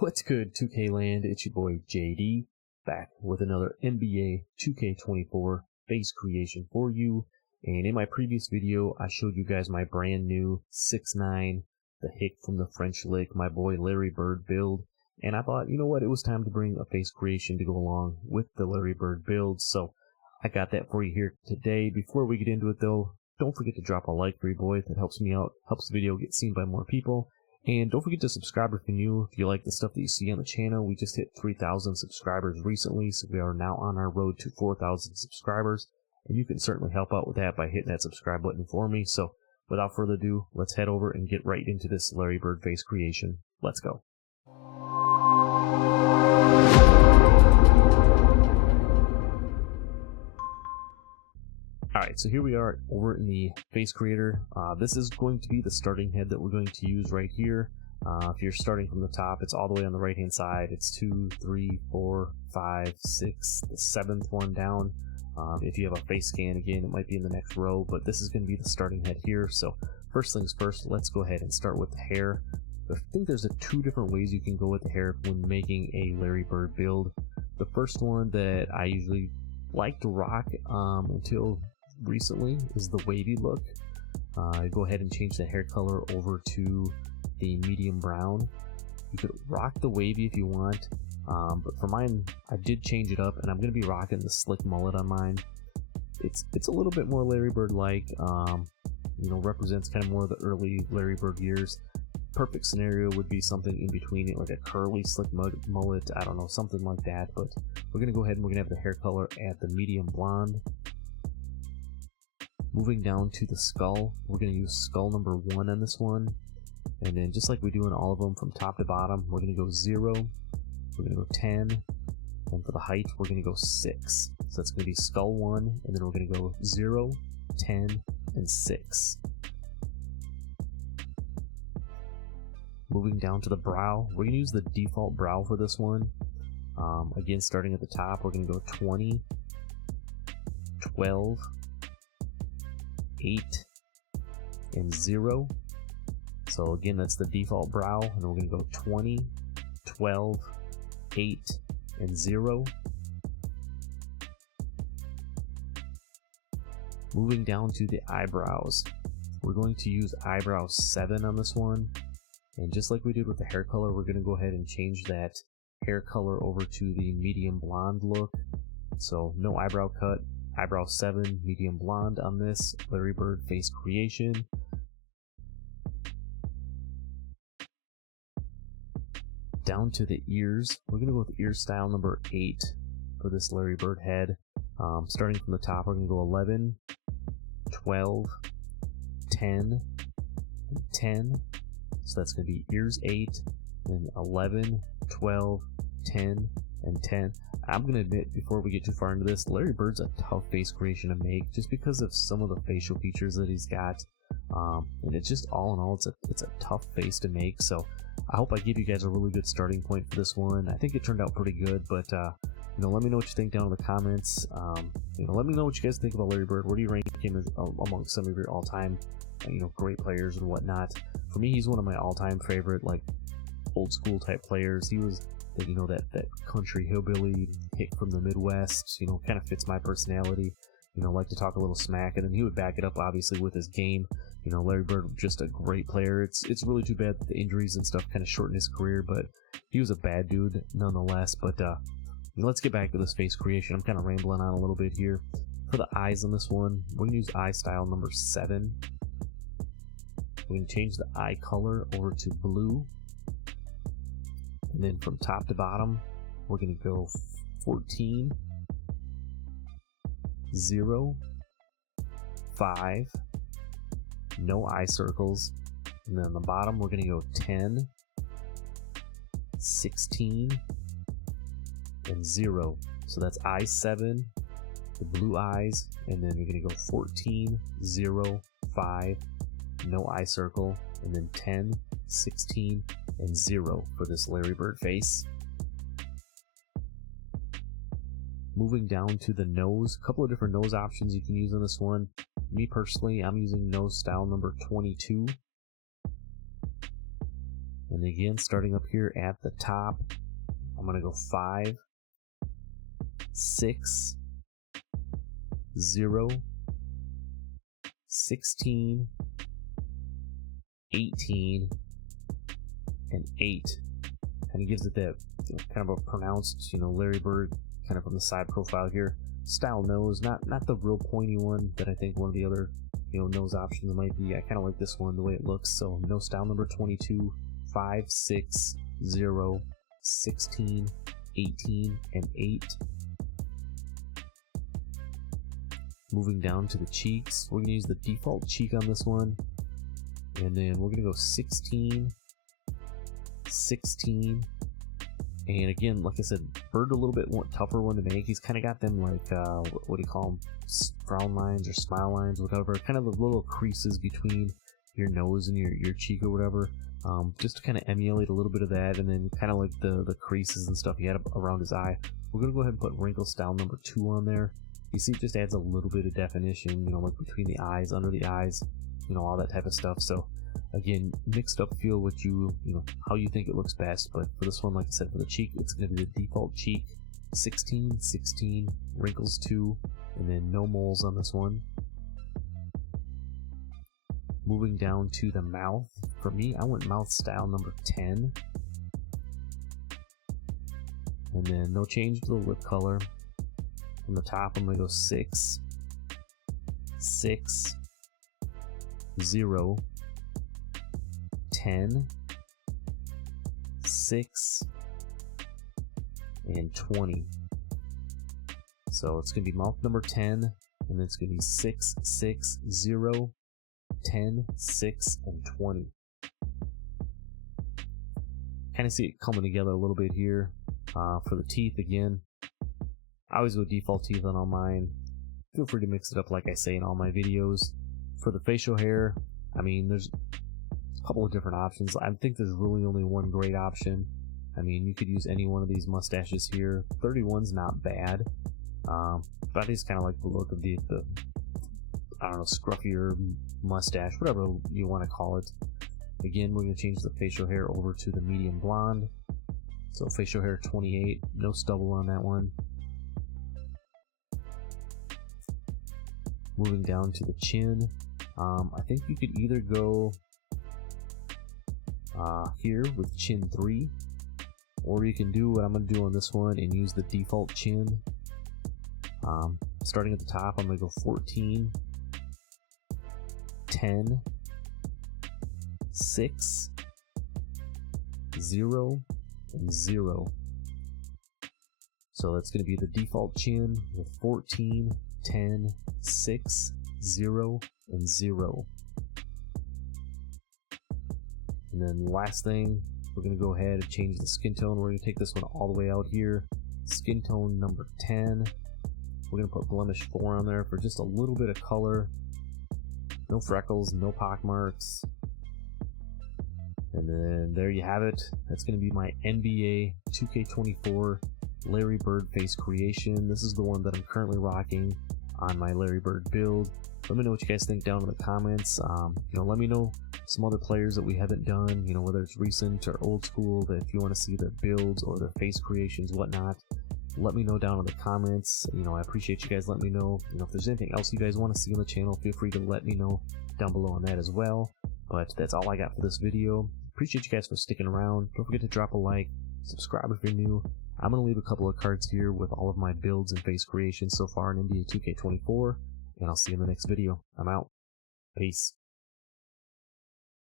What's good, 2K land? It's your boy JD, back with another NBA 2K24 face creation for you. And in my previous video, I showed you guys my brand new 6'9", the hick from the French Lick, my boy Larry Bird build. And I thought, you know what, it was time to bring a face creation to go along with the Larry Bird build. So I got that for you here today. Before we get into it though, don't forget to drop a like for your boy. That helps me out, helps the video get seen by more people. And don't forget to subscribe if you're new. If you like the stuff that you see on the channel, we just hit 3,000 subscribers recently, so we are now on our road to 4,000 subscribers. And you can certainly help out with that by hitting that subscribe button for me. So without further ado, let's head over and get right into this Larry Bird face creation. Let's go. Alright, so here we are over in the face creator. This is going to be the starting head that we're going to use right here. If you're starting from the top, it's all the way on the right hand side. It's 2, 3, 4, 5, 6, the 7th one down. If you have a face scan again, it might be in the next row, but this is going to be the starting head here. So first things first, let's go ahead and start with the hair. I think there's two different ways you can go with the hair when making a Larry Bird build. The first one that I usually like to rock until recently is the wavy look. Go ahead and change the hair color over to the medium brown. You could rock the wavy if you want, but for mine I did change it up and I'm going to be rocking the slick mullet on mine. It's a little bit more Larry Bird like, you know, represents kind of more of the early Larry Bird years. Perfect scenario would be something in between it, like a curly slick mullet, I don't know, something like that. But we're going to go ahead and we're going to have the hair color at the medium blonde. Moving down to the skull, we're going to use skull number 1 on this one. And then just like we do in all of them from top to bottom, we're going to go 0, we're going to go 10, and for the height, we're going to go 6. So that's going to be skull 1, and then we're going to go 0, 10, and 6. Moving down to the brow, we're going to use the default brow for this one. Again, starting at the top, we're going to go 20, 12, 8, and 0. So again, that's the default brow, and we're going to go 20, 12, 8, and 0. Moving down to the eyebrows, we're going to use eyebrow 7 on this one. And just like we did with the hair color, we're going to go ahead and change that hair color over to the medium blonde look. So no eyebrow cut, eyebrow 7, medium blonde on this Larry Bird face creation. Down to the ears, we're going to go with ear style number 8 for this Larry Bird head. Starting from the top, we're going to go 11, 12, 10, and 10. So that's going to be ears 8, then 11, 12, 10, and 10. I'm going to admit, before we get too far into this, Larry Bird's a tough face creation to make just because of some of the facial features that he's got. And it's just all in all, it's a tough face to make. So I hope I give you guys a really good starting point for this one. I think it turned out pretty good, but you know, let me know what you think down in the comments. You know, let me know what you guys think about Larry Bird. Where do you rank him as, among some of your all-time, you know, great players and whatnot? For me, he's one of my all-time favorite, like, old school type players. He was, you know, that country hillbilly hick from the Midwest, you know, kind of fits my personality. You know, like to talk a little smack, and then he would back it up obviously with his game. You know, Larry Bird, just a great player. It's really too bad that the injuries and stuff kind of shortened his career, but he was a bad dude nonetheless. But let's get back to this face creation. I'm kind of rambling on a little bit here. For the eyes on this one, we're going to use eye style number 7. We're going to change the eye color over to blue. And then from top to bottom, we're going to go 14, 0, 5, no eye circles. And then on the bottom, we're going to go 10, 16, and 0. So that's eye 7, the blue eyes, and then we're going to go 14, 0, 5, no eye circle, and then 10, 16, and 0 for this Larry Bird face. Moving down to the nose, a couple of different nose options you can use on this one. Me personally, I'm using nose style number 22. And again, starting up here at the top, I'm going to go 5, 6, 0, 16, 18, and 8. Kind of gives it that kind of a pronounced, Larry Bird kind of on the side profile here. Style nose, not the real pointy one that I think one of the other, nose options might be. I kind of like this one, the way it looks. So nose style number 22, 5, 6, 0, 16, 18, and 8. Moving down to the cheeks, we're going to use the default cheek on this one. And then we're going to go 16, 16, and again, like I said, Bird a little bit more tougher one to make. He's kind of got them like, what do you call them, frown lines or smile lines, whatever, kind of the little creases between your nose and your cheek or whatever, just to kind of emulate a little bit of that, and then kind of like the creases and stuff he had around his eye. We're going to go ahead and put wrinkle style number 2 on there. You see, it just adds a little bit of definition, like between the eyes, under the eyes, all that type of stuff. So again, mixed up feel what how you think it looks best, but for this one, like I said, for the cheek, it's going to be the default cheek, 16, 16, wrinkles 2, and then no moles on this one. Moving down to the mouth, for me, I went mouth style number 10, and then no change to the lip color. From the top, I'm going to go 6, 6, 0, 10, 6, and 20. So it's going to be mouth number 10, and it's going to be 6, 6, 0, 10, 6, and 20. Kind of see it coming together a little bit here. For the teeth, again, I always go default teeth on all mine. Feel free to mix it up like I say in all my videos. For the facial hair, I mean, there's a couple of different options. I think there's really only one great option. I mean, you could use any one of these mustaches here. 31's not bad, but I just kind of like the look of the I don't know, scruffier mustache, whatever you want to call it. Again, we're going to change the facial hair over to the medium blonde. So facial hair 28, no stubble on that one. Moving down to the chin, I think you could either go here with chin 3, or you can do what I'm going to do on this one and use the default chin. Starting at the top, I'm going to go 14, 10, 6, 0, and 0. So that's going to be the default chin with 14, 10, 6, 0, and 0. And then last thing, we're going to go ahead and change the skin tone. We're going to take this one all the way out here. Skin tone number 10. We're going to put blemish 4 on there for just a little bit of color. No freckles, no pock marks. And then there you have it. That's going to be my NBA 2K24 Larry Bird face creation. This is the one that I'm currently rocking on my Larry Bird build. Let me know what you guys think down in the comments. Let me know some other players that we haven't done, whether it's recent or old school, that if you want to see their builds or their face creations, whatnot, let me know down in the comments. I appreciate you guys letting me know. If there's anything else you guys want to see on the channel, feel free to let me know down below on that as well. But that's all I got for this video. Appreciate you guys for sticking around. Don't forget to drop a like, subscribe if you're new. I'm going to leave a couple of cards here with all of my builds and face creations so far in NBA 2K24, and I'll see you in the next video. I'm out. Peace.